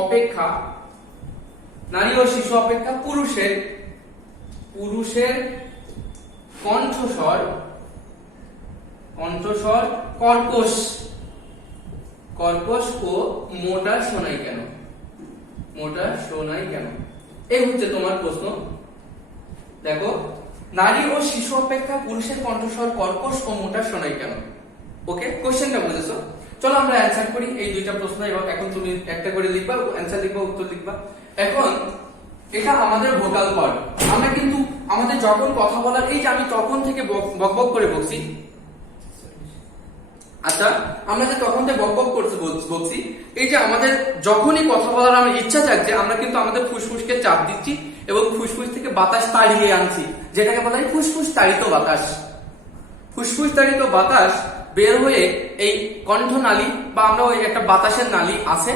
অপেক্ষা পুরুষের কণ্ঠস্বর কর্কশ ও মোটা শোনায় কেন? এই হচ্ছে তোমার প্রশ্ন। দেখো, নারী ও শিশু অপেক্ষা পুরুষের কণ্ঠস্বর কর্কশ ও মোটা শোনায় কেন? ওকে, কোশ্চেনটা বুঝেছো? চলো আমরা অ্যানসার করি এই দুইটা প্রশ্ন। এবং এখন তুমি একটা করে লিখবা, অ্যানসার লিখবা, উত্তর লিখবা। এখন এটা আমাদের ভোকাল কর্ড। আমরা কিন্তু আমাদের যখন কথা বলার, এই যে আমি তখন থেকে বকবক করে বলছি, আচ্ছা আমরা যে তখন থেকে বকবক করতে বলছি, এই যে আমাদের যখনই কথা বলার আমার ইচ্ছা জাগছে, আমরা কিন্তু আমাদের ফুসফুসকে চাপ দিচ্ছি এবং ফুসফুস থেকে বাতাস তাড়িয়ে আনছি, যেটাকে বলা হয় ফুসফুস তাড়িত বাতাস। ফুসফুস তাড়িত বাতাস বের হয়ে এই কণ্ঠনালী বা আমরা ওই একটা বাতাসের নালী আছে,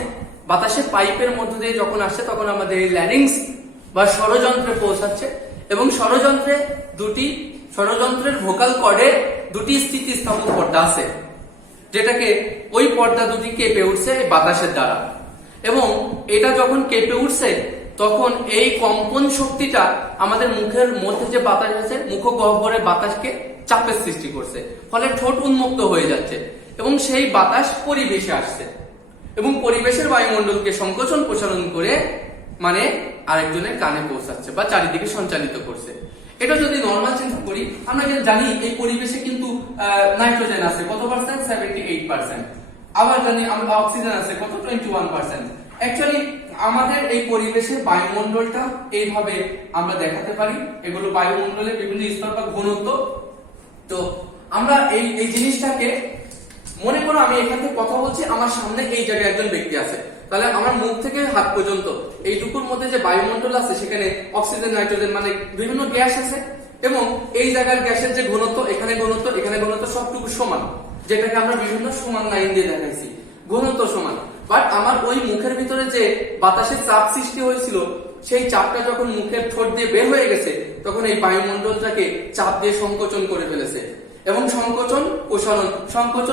বাতাসের পাইপের মধ্য দিয়ে যখন আসছে তখন আমাদের এই ল্যারিংস বা স্বরযন্ত্রে পৌঁছাচ্ছে। এবং স্বরযন্ত্রের ভোকাল কর্ডে দুটি স্থিতিস্থাপক পর্দা আছে, যেটাকে ওই পর্দা দুটি কেঁপে উঠছে বাতাসের দ্বারা। এবং এটা যখন কেঁপে উঠছে তখন এই কম্পন শক্তিটা আমাদের মুখের মধ্যে যে বাতাস আছে, মুখগহ্বরে বাতাসকে চাপের সৃষ্টি করছে, ফলে ঠোঁট উন্মুক্ত হয়ে যাচ্ছে এবং সেই বাতাস পরিবেশে আসছে এবং পরিবেশের বায়ুমণ্ডলকে সংকোচন প্রসারণ করে মানে আরেকজনের কানে পৌঁছাচ্ছে বা চারিদিকে সঞ্চালিত করছে। এটা যদি নরমাল চিন্তা করি, আমরা জানি এই পরিবেশে কিন্তু নাইট্রোজেন আছে কত পার্সেন্ট? 78%। আবার জানি আমরা অক্সিজেন আছে কত? 21%। অ্যাকচুয়ালি আমাদের এই পরিবেশের বায়ুমণ্ডলটা এইভাবে আমরা দেখাতে পারি। এগুলো বায়ুমণ্ডলের বিভিন্ন স্তর বা ঘনত্ব। তো আমরা এই জিনিসটাকে মনে করো আমি এখান থেকে কথা বলছি, আমার সামনে এই জায়গায় একজন ব্যক্তি আছে, তাহলে আমার মুখ থেকে হাত পর্যন্ত এইটুকুর মধ্যে যে বায়ুমণ্ডল আছে সেখানে অক্সিজেন, নাইট্রোজেন মানে বিভিন্ন গ্যাস আছে এবং এই জায়গার গ্যাসের যে ঘনত্ব, এখানে ঘনত্ব সবটুকু সমান, যেটাকে আমরা বিভিন্ন সমান লাইন দিয়ে দেখাইছি, ঘনত্ব সমান। বাট আমার ওই মুখের ভিতরে যে বাতাসের চাপ সৃষ্টি হয়েছিল, সেই চাপটা যখন মুখের ঠোঁট দিয়ে বের হয়ে গেছে তখন এই বায়ুমণ্ডলটাকে চাপ দিয়ে সংকোচন করে ফেলেছে। এবং সংকোচন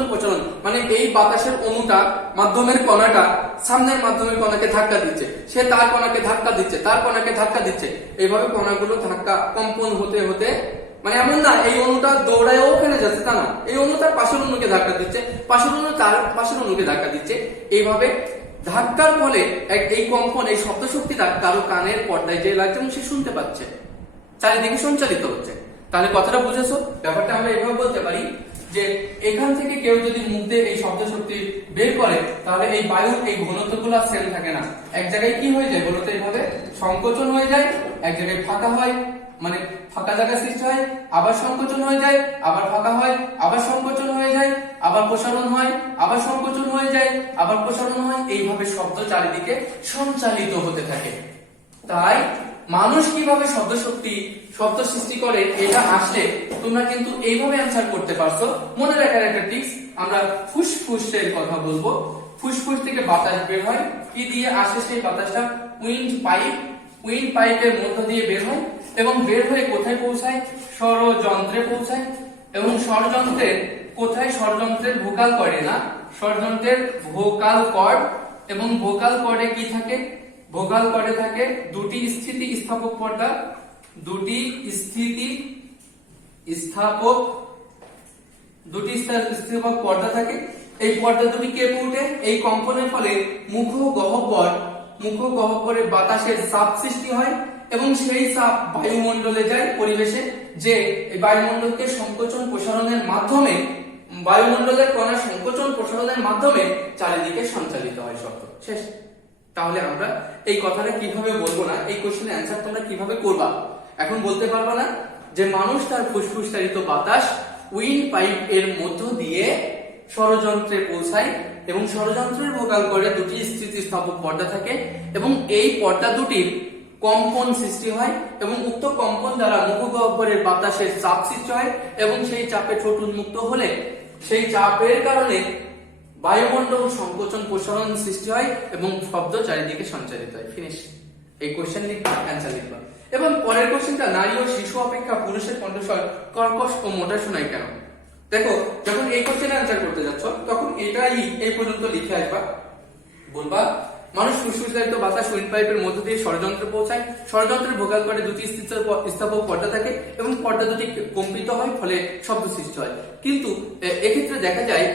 প্রসারণ মানে এই বাতাসের অণুটা মাধ্যমের কণাটা সামনের মাধ্যমের কণাকে ধাক্কা দিচ্ছে, সে তার কণাকে ধাক্কা দিচ্ছে, এইভাবে কণাগুলো কম্পন হতে হতে, মানে এমন না এই অণুটা দৌড়ায় ওখানে যাচ্ছে, তা না, এই অণু তার পাশের অণুকে ধাক্কা দিচ্ছে, পাশের অণু তার পাশের অণুকে ধাক্কা দিচ্ছে। এইভাবে ধাক্কার ফলে এই কম্পন, এই শব্দ শক্তিটা কারো কানের পর্দায় যে লাগছে এবং সে শুনতে পাচ্ছে, চারিদিকে সঞ্চালিত হচ্ছে। তাহলে কথাটা বুঝেছো? ব্যাপারটা আমরা এভাবে বলতে পারি যে এখান থেকে কেউ যদি মুখ দিয়ে এই শব্দ শক্তি বের করে, তাহলে এই বায়ুর এই ঘনত্বগুলো সেম থাকে না, এক জায়গায় কি হয়ে যায় বলতো? এইভাবে সংকোচন হয়ে যায়, এক জায়গায় ফাঁকা হয়, মানে ফাঁকা জায়গা সৃষ্টি হয়, আবার সংকোচন হয়ে যায়, আবার ফাঁকা হয়, আবার সংকোচন হয়ে যায়, আবার প্রসারণ হয়, আবার সংকোচন হয়ে যায়, আবার প্রসারণ হয়। এইভাবে শব্দ চারিদিকে সঞ্চালিত হতে থাকে। তাই মানুষ কিভাবে শব্দ সৃষ্টি করে, এটা আসলে তোমরা কিন্তু এইভাবে অ্যান্সার করতে পারছো। মনে রাখার একটা টিপস, আমরা ফুসফুসের কথা বলবো। ফুসফুস থেকে বাতাস বের হয়, কি দিয়ে আসে? সেই বাতাসটা উইন্ড পাইপের মধ্য দিয়ে বের হয় এবং বের হয়ে কোথায় পৌঁছায়? স্বরযন্ত্রে পৌঁছায়। এবং স্বরযন্ত্রের কোথায়? স্বরযন্ত্রের ভোকাল কর্ডে না, স্বরযন্ত্রের ভোকাল কর্ড। এবং ভোকাল কর্ডে কি থাকে? ভোকাল কর্ডে থাকে দুটি স্থিতিস্থাপক পর্দা, দুটি স্থিতিস্থাপক পর্দা থাকে। এই পর্দা দুটি কেঁপে উঠে, এই কম্পনের ফলে মুখগহ্বরে বাতাসের চাপ সৃষ্টি হয় এবং সেই চাপ বায়ুমণ্ডলে যায়, পরিবেশে, যে এই বায়ুমণ্ডলকে সংকোচন প্রসারণের মাধ্যমে, বায়ুমণ্ডলের কণার সংকোচন প্রসারণের মাধ্যমে চারিদিকে সঞ্চালিত হয় শব্দ। শেষ। তাহলে আমরা এই কথাটা কিভাবে বলবো না, এই কোশ্চেনের অ্যান্সার তোমরা কিভাবে করবা? এখন বলতে পারবা না যে মানুষ তার ফুসফুস চালিত বাতাস উইন্ড পাইপ এর মধ্য দিয়ে স্বরযন্ত্রে পৌঁছায় এবং স্বরযন্ত্রের ভোকাল কর্ডে দুটি স্থিতিস্থাপক পর্দা থাকে এবং এই পর্দা দুটির কম্পন সৃষ্টি হয় এবং উক্ত কম্পন দ্বারা মুখগহ্বরের বাতাসের চাপ সৃষ্টি হয় এবং সেই চাপে ঠোঁট উন্মুক্ত হলে সেই চাপের কারণে বায়ুমণ্ডল সংকোচন প্রসারণ সৃষ্টি হয় এবং শব্দ চারিদিকে সঞ্চারিত হয়। ফিনিশ। এই কোশ্চেন লিখবা, অ্যান্সার লিখবা। এবং পরের কোশ্চেনটা, নারী ও শিশু অপেক্ষা পুরুষের কণ্ঠস্বর কর্কশ ও মোটা শোনায় কেন? দেখো, যখন এই কোশ্চেনের অ্যান্সার করতে যাচ্ছ তখন এটাই এই পর্যন্ত লিখে আসবা। বলবা মানুষ ফুসফুসজাত বাতাস উইন্ড পাইপের মধ্য দিয়ে ষড়যন্ত্রে পৌঁছায়। ষড়যন্ত্রের ভোকাল কর্ডে দুটি স্থাপক পর্দা থাকে এবং পর্দা দুটি কম্পিত হয়, ফলে শব্দ সৃষ্টি হয়। কিন্তু এক্ষেত্রে দেখা যায়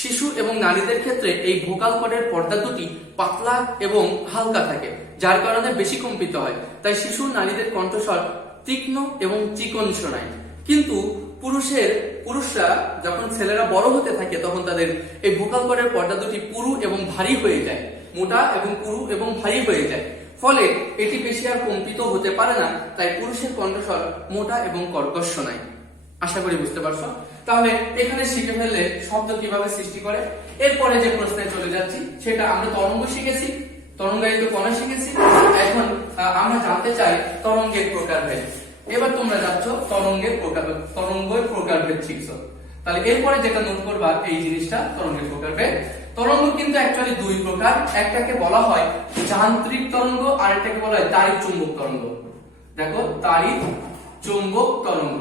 শিশু এবং নারীদের ক্ষেত্রে এই ভোকাল কর্ডের পর্দা দুটি পাতলা এবং হালকা থাকে, যার কারণে বেশি কম্পিত হয়। তাই শিশু নারীদের কণ্ঠস্বর তীক্ষ্ণ এবং চিকন শোনায়। কিন্তু পুরুষরা যখন ছেলেরা বড় হতে থাকে তখন তাদের এই ভোকাল কর্ডের পর্দা দুটি পুরু এবং ভারী হয়ে যায়, মোটা এবং পুরু এবং ভারী হয়ে যায়, ফলে এটি বেশি আর কম্পিত হতে পারে না। তাই পুরুষের কণ্ঠস্বর মোটা এবং কর্কশ শোনায়। আশা করি বুঝতে পারছো। তাহলে এখানে শিখে ফেললে শব্দ কিভাবে সৃষ্টি করে। এরপরে যে প্রশ্নে চলে যাচ্ছি সেটা আমরা তরঙ্গ শিখেছি, তরঙ্গায়িত কণা শিখেছি। এখন আমরা জানতে চাই তরঙ্গের প্রকারভেদ। এবার তোমরা যাচ্ছ তরঙ্গের প্রকারভেদ শিখছো। তাহলে এরপরে যেটা নোট করবা এই জিনিসটা তরঙ্গের প্রকারভেদ। তরঙ্গ কিন্তু অ্যাকচুয়ালি দুই প্রকার, একটাকে বলা হয় যান্ত্রিক তরঙ্গ আর একটাকে বলা হয় তাড়িৎ চুম্বক তরঙ্গ। দেখো তাড়িৎ চুম্বক তরঙ্গ,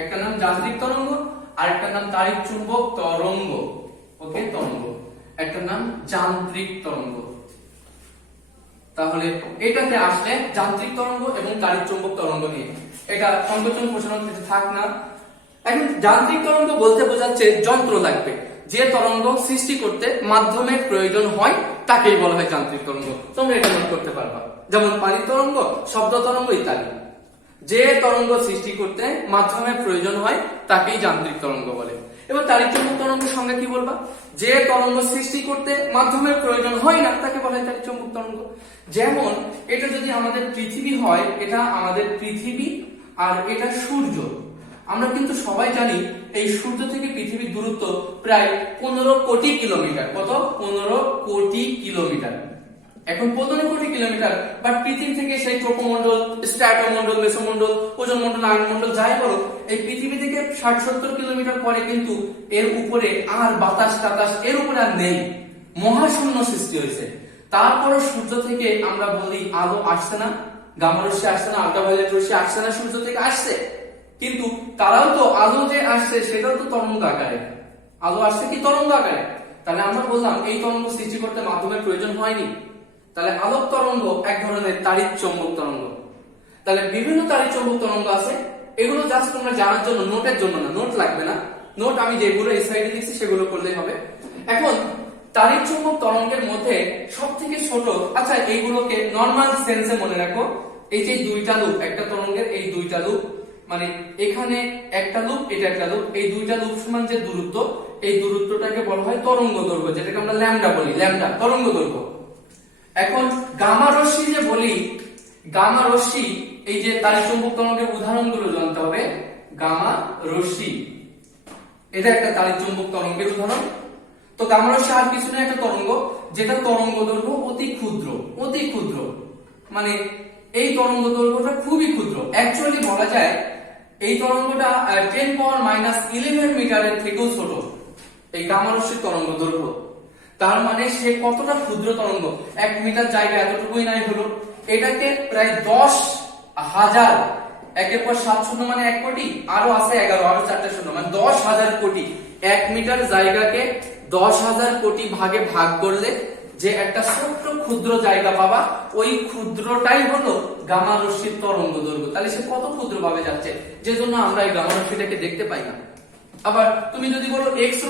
একটা নাম যান্ত্রিক তরঙ্গ আর একটা নাম তাড়িৎ চুম্বক তরঙ্গ। ওকে, তরঙ্গ একটা নাম যান্ত্রিক তরঙ্গ। তাহলে এটাতে আসলে যান্ত্রিক তরঙ্গ এবং তাড়িৎ চুম্বক তরঙ্গ নিয়ে এটা সংকোচন প্রসারণ কিছু থাক না। এখন যান্ত্রিক তরঙ্গ বলতে বোঝাচ্ছে যন্ত্র লাগবে, যে তরঙ্গ সৃষ্টি করতে মাধ্যমের প্রয়োজন হয় তাকেই বলা হয় যান্ত্রিক তরঙ্গ। তোমরা এটা নোট করতে পারবা, যেমন পানির তরঙ্গ, শব্দ তরঙ্গ ইত্যাদি। যে তরঙ্গ সৃষ্টি করতে মাধ্যমের প্রয়োজন হয় তাকেই যান্ত্রিক তরঙ্গ বলে। এবার তাড়িৎ চুম্বক তরঙ্গের সঙ্গে কি বলবা? যে তরঙ্গ সৃষ্টি করতে মাধ্যমের প্রয়োজন হয় না তাকে বলা হয় তাড়িৎ চুম্বক তরঙ্গ। যেমন এটা যদি আমাদের পৃথিবী হয়, এটা আমাদের পৃথিবী আর এটা সূর্য। আমরা কিন্তু সবাই জানি এই সূর্য থেকে পৃথিবীর দূরত্ব প্রায় 15 কোটি কিলোমিটার। কত? 15 কোটি কিলোমিটার। এখন 15 কোটি কিলোমিটার, বাট পৃথিবী থেকে সেই ট্রোপোমণ্ডল, স্ট্র্যাটোমণ্ডল, মেসোমণ্ডল, ওজোন মণ্ডল, আয়নমণ্ডল যাই বলো, এই পৃথিবী থেকে 60-70 কিলোমিটার পরে কিন্তু এর উপরে আর বাতাস টাতাস এর উপরে আর নেই, মহাশূন্য সৃষ্টি হয়েছে। তারপর সূর্য থেকে আমরা বলি আলো আসছে না, গামা রশ্মি আসছে না, আল্ট্রাভায়োলেট রশ্মি আসছে না, সূর্য থেকে আসছে। কিন্তু তারাও তো আলো যে আসছে সেটাও তো তরঙ্গ আকারে, আলো আসছে কি তরঙ্গ আকারে। তাহলে আমরা বললাম এই তরঙ্গ সৃষ্টি করতে মাধ্যমের প্রয়োজন হয়নি। তাহলে আলোক তরঙ্গ এক ধরনের তাড়িৎ চৌম্বক তরঙ্গ। তাহলে বিভিন্ন তাড়িৎ চৌম্বক তরঙ্গ আছে, এগুলো জাস্ট তোমরা জানার জন্য, নোটের জন্য না, নোট লাগবে না। নোট আমি যেগুলো এই সাইডে লিখছি সেগুলো করলেই হবে। এখন তাড়িৎ চৌম্বক তরঙ্গের মধ্যে সবথেকে ছোট, আচ্ছা এইগুলোকে নরমাল সেন্সে মনে রাখো, এই যে দুইটা লুপ একটা তরঙ্গের, এই দুইটা লুপ মানে এখানে একটা লুপ, এটা একটা লুপ, এই দুইটা লুপ সমান যে দূরত্ব, এই দূরত্বটাকে বলা হয় তরঙ্গ দৈর্ঘ্য, যেটাকে আমরা ল্যামডা বলি, ল্যামডা তরঙ্গ দৈর্ঘ্য। এখন গামা রশ্মি যে বলি, গামা রশ্মি, এই যে তাড়িৎ চৌম্বক তরঙ্গের উদাহরণগুলো জানতে হবে। গামা রশ্মি এটা একটা তাড়িৎ চৌম্বক তরঙ্গের উদাহরণ। তো গামা রশ্মি আর কিছু না, একটা তরঙ্গ যেটা তরঙ্গ দৈর্ঘ্য অতি ক্ষুদ্র, অতি ক্ষুদ্র, মানে এই তরঙ্গ দৈর্ঘ্যটা খুবই ক্ষুদ্র। অ্যাকচুয়ালি বলা যায় এই তরঙ্গটা 10⁻11 মিটারের থেকেও ছোট, এই গামা রশ্মির তরঙ্গ দৈর্ঘ্য। তার মানে সে কতটা ক্ষুদ্র তরঙ্গ, 1 মিটার জায়গা এতটুকুই নাই হলো। এটাকে প্রায় 10,000, একের পর 7 শূন্য মানে 1 কোটি, আরো আছে 11, আরো 4টা শূন্য মানে 10,000 কোটি। 1 মিটার জায়গাকে 10,000 কোটি ভাগে ভাগ করলে যে একটা ছোট্ট ক্ষুদ্র জায়গা পাবা, ওই ক্ষুদ্রটাই হলো গামা রশ্মির তরঙ্গ দৈর্ঘ্য। তাহলে সে কত ক্ষুদ্র ভাবে যাচ্ছে, যে জন্য আমরা এই গামা রশ্মিটাকে দেখতে পাই না। আবার তুমি যদি বলো এক্স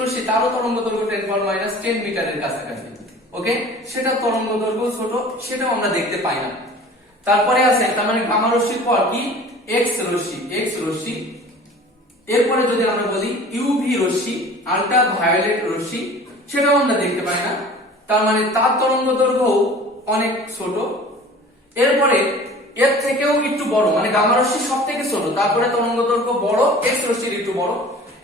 রশ্মি তারও তরঙ্গ দৈর্ঘ্য 10⁻10 মিটারের কাছাকাছি। ওকে, সেটা তরঙ্গ দৈর্ঘ্য ছোট, সেটাও আমরা দেখতে পাই না। তারপরে আছে, তার মানে গামা রশ্মির পর কি এক্স রশ্মি। এরপরে যদি আমরা বলি ইউভি রশ্মি, আল্ট্রা ভায়োলেট রশ্মি, সেটাও আমরা দেখতে পাই না। তার মানে তার তরঙ্গ দৈর্ঘ্য অনেক ছোট। এরপরে এর থেকেও একটু বড়, মানে গামা রশ্মি সব থেকে ছোট, তারপরে তরঙ্গ দৈর্ঘ্য বড়, এক্স রশ্মির একটু বড়।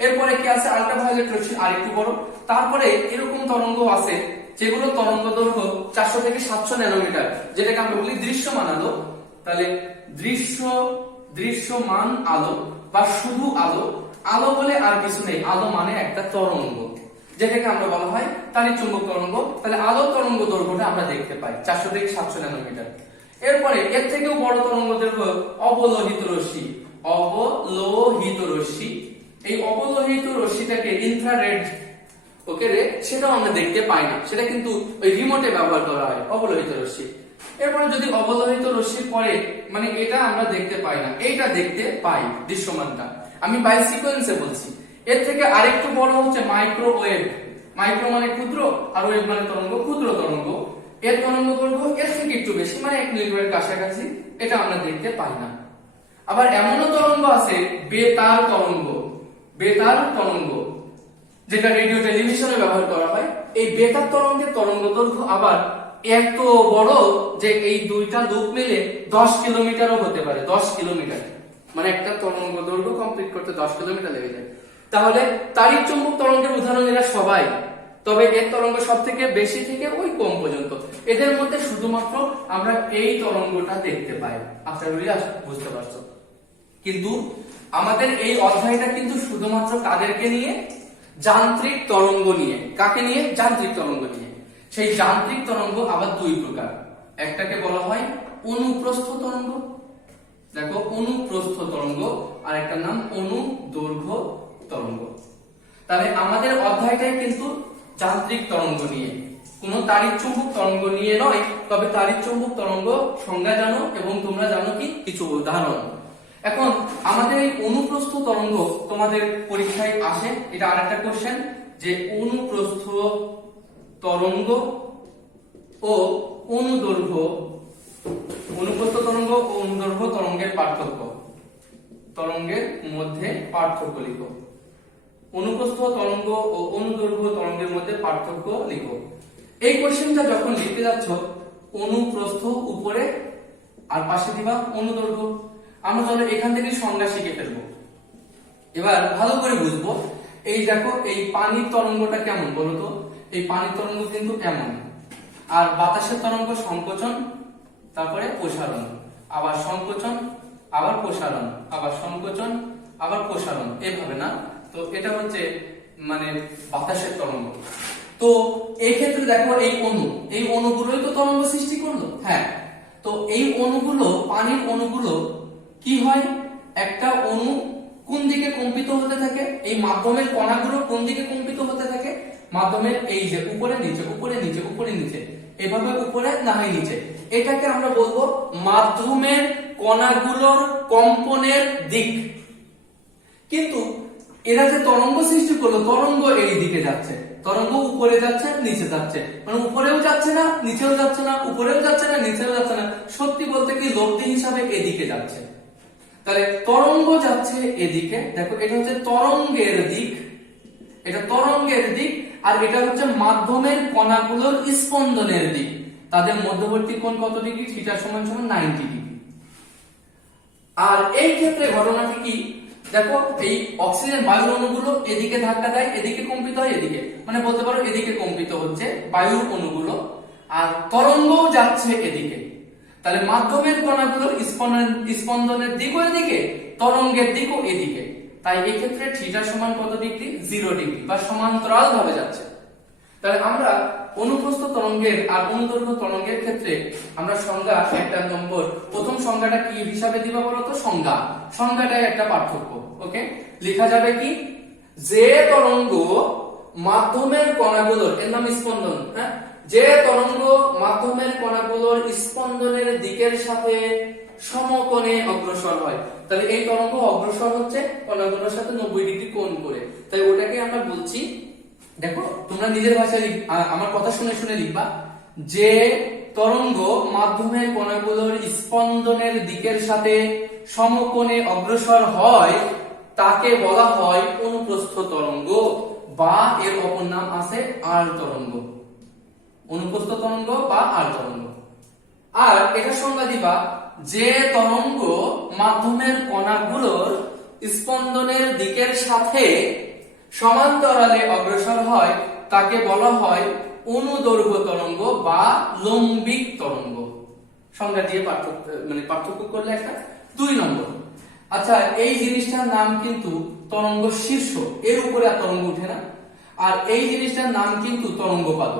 এরপরে কি আছে, আল্ট্রাভায়োলেট রশ্মি আর একটু বড়। তারপরে এরকম তরঙ্গ আছে যেগুলো তরঙ্গ দৈর্ঘ্য 400 থেকে 700 ন্যানোমিটার, যেটাকে আমরা বলি দৃশ্যমান আলো। তাহলে দৃশ্যমান আলো বা শুধু আলো, আলো বলে আর কিছু নেই, আলো মানে একটা তরঙ্গ, যেটাকে আমরা বলা হয় তাড়িৎ চুম্বক তরঙ্গ। তাহলে আলো তরঙ্গ দৈর্ঘ্যটা আমরা দেখতে পাই 400 থেকে 700 ন্যানোমিটার। এরপরে এর থেকেও বড় তরঙ্গ দৈর্ঘ্য অবলোহিত রশ্মি। এই অবলোহিত রশ্মিটাকে ওকে রে, সেটাও আমরা দেখতে পাই না, সেটা কিন্তু ওই রিমোটে ব্যবহার করা হয় অবলোহিত রশ্মি। এরপরে যদি অবলোহিত রশ্মির পরে মানে এটা আমরা দেখতে পাই না, এইটা দেখতে পাই দৃশ্যমানটা, আমি বাই সিকোয়েন্সে বলছি। এর থেকে আরেকটু বড় হচ্ছে মাইক্রোওয়েভ। মাইক্রো মানে ক্ষুদ্র, আর ওয়েভ মানে তরঙ্গ, ক্ষুদ্র তরঙ্গ। এর তরঙ্গ দৈর্ঘ্য এর থেকে একটু বেশি, মানে 1 মিলিমিটারের কাছাকাছি, এটা আমরা দেখতে পাই না। আবার এমনও তরঙ্গ আছে বেতার তরঙ্গ। বেতার তরঙ্গ যেটা রেডিও টেলিভিশনে ব্যবহার করা হয়, এই বেতার তরঙ্গের তরঙ্গ দৈর্ঘ্য আবার এত বড় যে এই দুইটা লুপ মিলে 10 কিলোমিটারও হতে পারে। 10 কিলোমিটার মানে একটা তরঙ্গ দৈর্ঘ্য কমপ্লিট করতে 10 কিলোমিটার লেগে যায়। তাহলে তাড়িৎ চুম্বক তরঙ্গের উদাহরণ এরা সবাই, তবে এর তরঙ্গ সব থেকে বেশি থেকে ওই কম পর্যন্ত। এদের মধ্যে শুধুমাত্র আমরা এই তরঙ্গটা দেখতে পাই। আশা করি বুঝতে পারছো। কিন্তু আমাদের এই অধ্যায়টা কিন্তু শুধুমাত্র কাদেরকে নিয়ে? যান্ত্রিক তরঙ্গ নিয়ে। কাকে নিয়ে? যান্ত্রিক তরঙ্গ নিয়ে। সেই যান্ত্রিক তরঙ্গ আবার দুই প্রকার। একটাকে বলা হয় অনুপ্রস্থ তরঙ্গ, দেখো অনুপ্রস্থ তরঙ্গ, আর একটা নাম অনুদৈর্ঘ্য তরঙ্গ। তাহলে আমাদের অধ্যায়টাই কিন্তু যান্ত্রিক তরঙ্গ নিয়ে, কোনো তাড়িৎ চুম্বক তরঙ্গ নিয়ে নয়। তবে তাড়িৎ চুম্বক তরঙ্গ সংজ্ঞা জানো এবং তোমরা জানো কি কিছু উদাহরণ। এখন আমাদের এই অনুপ্রস্থ তরঙ্গ তোমাদের পরীক্ষায় আসে, এটা আরেকটা কোশ্চেন, যে অনুপ্রস্থ তরঙ্গ ও অনুদৈর্ঘ্য, অনুপ্রস্থ তরঙ্গ ও অনুদৈর্ঘ্য তরঙ্গের পার্থক্য, তরঙ্গের মধ্যে পার্থক্য লিখো। অনুপ্রস্থ তরঙ্গ ও অনুদৈর্ঘ্য তরঙ্গের মধ্যে পার্থক্য লিখো। এই কোশ্চেনটা যখন লিখতে যাচ্ছ, অনুপ্রস্থ উপরে আর পাশে দিবা অনুদৈর্ঘ্য। আমরা তাহলে এখান থেকে সংজ্ঞা শিখে ফেলবো। এবার ভালো করে বুঝবো। এই দেখো এই পানির তরঙ্গটা কেমন বলতো? এই পানির তরঙ্গ কিন্তু এমন, আর বাতাসের তরঙ্গ সংকোচন, তারপরে প্রসারণ, আবার সংকোচন, আবার প্রসারণ, আবার সংকোচন, আবার প্রসারণ, এইভাবে না? তো এটা হচ্ছে মানে বাতাসের তরঙ্গ। তো এই ক্ষেত্রে দেখো এই অণুগুলোই তো তরঙ্গ সৃষ্টি করলো। হ্যাঁ, তো এই অণুগুলো, পানির অণুগুলো কি হয়, একটা অণু কোন দিকে কম্পিত হতে থাকে, এই মাধ্যমের কণাগুলো কোন দিকে কম্পিত হতে থাকে, মাধ্যমের এই যে উপরে নিচে উপরে নিচে উপরে নিচে, এভাবে উপরে না হয় নিচে, এটাকে আমরা বলবো মাধ্যমের কণাগুলোর কম্পনের দিক। কিন্তু এরা যে তরঙ্গ সৃষ্টি করলো, তরঙ্গ এই দিকে যাচ্ছে, তরঙ্গ উপরে যাচ্ছে নিচে যাচ্ছে, মানে উপরেও যাচ্ছে না নিচেও যাচ্ছে না, উপরেও যাচ্ছে না নিচেও যাচ্ছে না, সত্যি বলতে কি লব্ধি হিসাবে এদিকে যাচ্ছে। তাহলে তরঙ্গ যাচ্ছে এদিকে, দেখো এটা হচ্ছে তরঙ্গের দিক, এটা তরঙ্গের দিক, আর এটা হচ্ছে মাধ্যমের কণাগুলোর স্পন্দনের দিক। তাদের মধ্যবর্তী কোণ কত ডিগ্রি? থিটা সমান সমান 90 ডিগ্রি। আর এই ক্ষেত্রে ঘটনাটি কি, দেখো এই অক্সিজেন বায়ুর অণুগুলো এদিকে ধাক্কা দেয়, এদিকে কম্পিত হয়, এদিকে মানে বলতে পারো এদিকে কম্পিত হচ্ছে বায়ুর অণুগুলো, আর তরঙ্গও যাচ্ছে এদিকে। তাহলে মাধ্যমের কণাগুলোর স্পন্দনের দিকও এদিকে, তরঙ্গের দিকও এদিকে। তাই এই ক্ষেত্রে থিটা সমান কত ডিগ্রি? 0 ডিগ্রি, বা সমান্তরাল ভাবে যাচ্ছে। তাহলে আমরা অনুপ্রস্থ তরঙ্গের আর অনুদৈর্ঘ্য তরঙ্গের ক্ষেত্রে আমরা সংজ্ঞা একটা নম্বর, প্রথম সংজ্ঞাটা কি হিসাবে দিবা বলতো? সংজ্ঞা, সংজ্ঞাটাই একটা পার্থক্য। ওকে, লেখা যাবে কি, যে তরঙ্গ মাধ্যমের কণাগুলোর, এর নাম স্পন্দন, হ্যাঁ, যে তরঙ্গ মাধ্যমের কণাগুলোর স্পন্দনের দিকের সাথে সমকোণে অগ্রসর হয়। তাহলে এই তরঙ্গ অগ্রসর হচ্ছে কণাগুলোর সাথে 90 ডিগ্রি কোণ করে, তাই ওটাকে আমরা বলছি, দেখো তোমরা নিজের ভাষায় আমার কথা শুনে শুনে লিখবা, যে তরঙ্গ মাধ্যমের কণাগুলোর স্পন্দনের দিকের সাথে সমকোণে অগ্রসর হয় তাকে বলা হয় অনুপ্রস্থ তরঙ্গ, বা এর অপর নাম আছে আর তরঙ্গ, অনুপ্রস্থ তরঙ্গ বা আর তরঙ্গ। আর এটা সংজ্ঞা দিবা, যে তরঙ্গ মাধ্যমের কণাগুলোর স্পন্দনের দিকের সাথে সমান্তরালে অগ্রসর হয় তাকে বলা হয় অনুদৈর্ঘ্য তরঙ্গ বা লম্বিক তরঙ্গ। সংজ্ঞা দিয়ে পার্থক্য করলে একটা 2 নম্বর। আচ্ছা, এই জিনিসটার নাম কিন্তু তরঙ্গ শীর্ষ, এর উপরে আর তরঙ্গ উঠে না। আর এই জিনিসটার নাম কিন্তু তরঙ্গপাদ।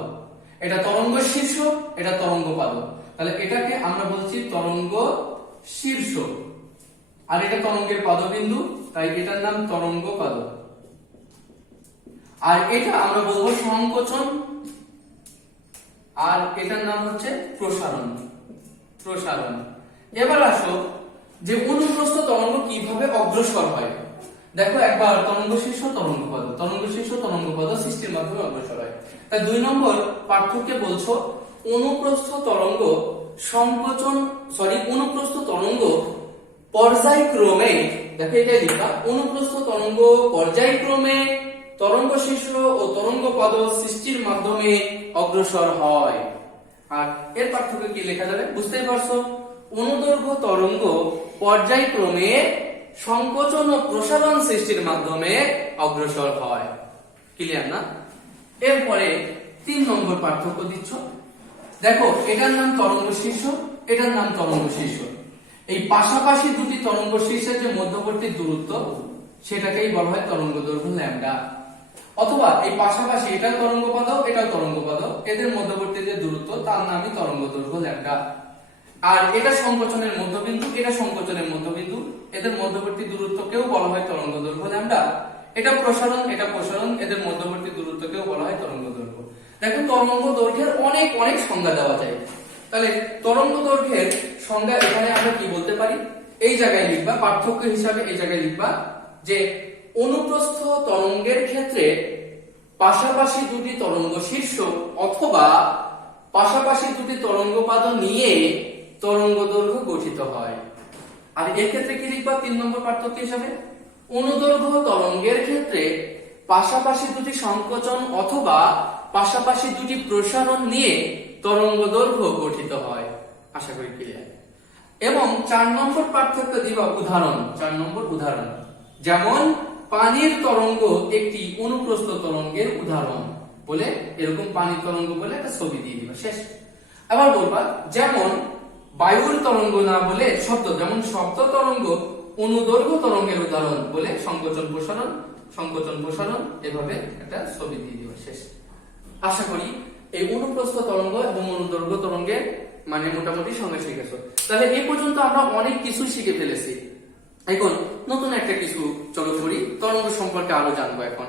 এটা তরঙ্গ শীর্ষ, এটা তরঙ্গপাদ। তাহলে এটাকে আমরা বলছি তরঙ্গ শীর্ষ, আর এটা তরঙ্গের পাদবিন্দু, তাই এটার নাম তরঙ্গপাদ। আর এটা আমরা বলবো সংকোচন, আর এটার নাম হচ্ছে প্রসারণ। প্রসারণ। এবার আসো যে অনুপ্রস্থ তরঙ্গ কিভাবে অগ্রসর হয়। দেখো একবার তরঙ্গ শীর্ষ তরঙ্গ পদ সৃষ্টির মাধ্যমে অগ্রসর হয়। তাই 2 নম্বর পার্থক্যে বলছো অনুপ্রস্থ তরঙ্গ অনুপ্রস্থ তরঙ্গ পর্যায়ক্রমে, দেখো এটাই লিখা, অনুপ্রস্থ তরঙ্গ পর্যায়ক্রমে তরঙ্গ শীর্ষ ও তরঙ্গ পদ সৃষ্টির মাধ্যমে অগ্রসর হয়। আর এর পার্থক্য কি লেখা যাবে বুঝতেই পারছো। অনুদৈর্ঘ্য তরঙ্গ পর্যায়ক্রমে সংকোচন ও প্রসারণ সৃষ্টির মাধ্যমে অগ্রসর হয়। ক্লিয়ার না? এরপরে 3 নম্বর পার্থক্য দিচ্ছ। দেখো এটার নাম তরঙ্গ শীর্ষ, এটার নাম তরঙ্গ শীর্ষ। এই পাশাপাশি দুটি তরঙ্গ শীর্ষের যে মধ্যবর্তী দূরত্ব সেটাকেই বলা হয় তরঙ্গ দৈর্ঘ্য ল্যামডা। অথবা এই পাশাপাশি এটাও তরঙ্গ পদ, এটাও তরঙ্গ পদ, এদের মধ্যবর্তী যে দূরত্ব তার নামই তরঙ্গ দৈর্ঘ্য ল্যামডা। আর এটা সংকোচনের মধ্যবিন্দু, এটা সংকোচনের মধ্যবিন্দু, এদের মধ্যবর্তী দূরত্বকেও বলা হয় তরঙ্গ দৈর্ঘ্য ল্যামডা। এটা প্রসারণ, এদের মধ্যবর্তী দূরত্বকেও বলা হয় তরঙ্গ দৈর্ঘ্য। দেখো তরঙ্গ দৈর্ঘ্যের অনেক অনেক সংজ্ঞা দেওয়া যায়। তাহলে তরঙ্গ দৈর্ঘ্যের সংজ্ঞা এখানে আমরা কি বলতে পারি, এই জায়গায় লিখবা পার্থক্য হিসাবে, এই জায়গায় লিখবা যে অনুপ্রস্থ তরঙ্গের ক্ষেত্রে পাশাপাশি দুটি তরঙ্গ শীর্ষ অথবা পাশাপাশি দুটি তরঙ্গ পাদ নিয়ে তরঙ্গ দৈর্ঘ্য গঠিত হয়। আর এর ক্ষেত্রে কি লিখবা 3 নম্বর পার্থক্য হিসাবে, অনুদৈর্ঘ্য তরঙ্গের ক্ষেত্রে পাশাপাশি দুটি সংকোচন অথবা পাশাপাশি দুটি প্রসারণ নিয়ে তরঙ্গ দৈর্ঘ্য গঠিত হয়। আশা করি ক্লিয়ার। এবং 4 নম্বর পার্থক্য দিবা উদাহরণ, 4 নম্বর উদাহরণ, যেমন পানির তরঙ্গ একটি অনুপ্রস্থ তরঙ্গের উদাহরণ বলে, এরকম পানির তরঙ্গ বলে একটা ছবি দিয়ে দিবা, শেষ। আবার বলবা যেমন বায়ুর তরঙ্গ না বলে শব্দ, যেমন শব্দ তরঙ্গ অনুদৈর্ঘ্য তরঙ্গের উদাহরণ বলে সংকোচন প্রসারণ, এভাবে একটা ছবি দিয়ে দিবা, শেষ। আশা করি এই অনুপ্রস্থ তরঙ্গ এবং অনুদৈর্ঘ্য তরঙ্গের মানে মোটামুটি সংজ্ঞা শিখেছো। তাহলে এই পর্যন্ত আমরা অনেক কিছু শিখে ফেলেছি। এখন নতুন একটা কিছু চলো করি, তরঙ্গ সম্পর্কে আরো জানবো এখন।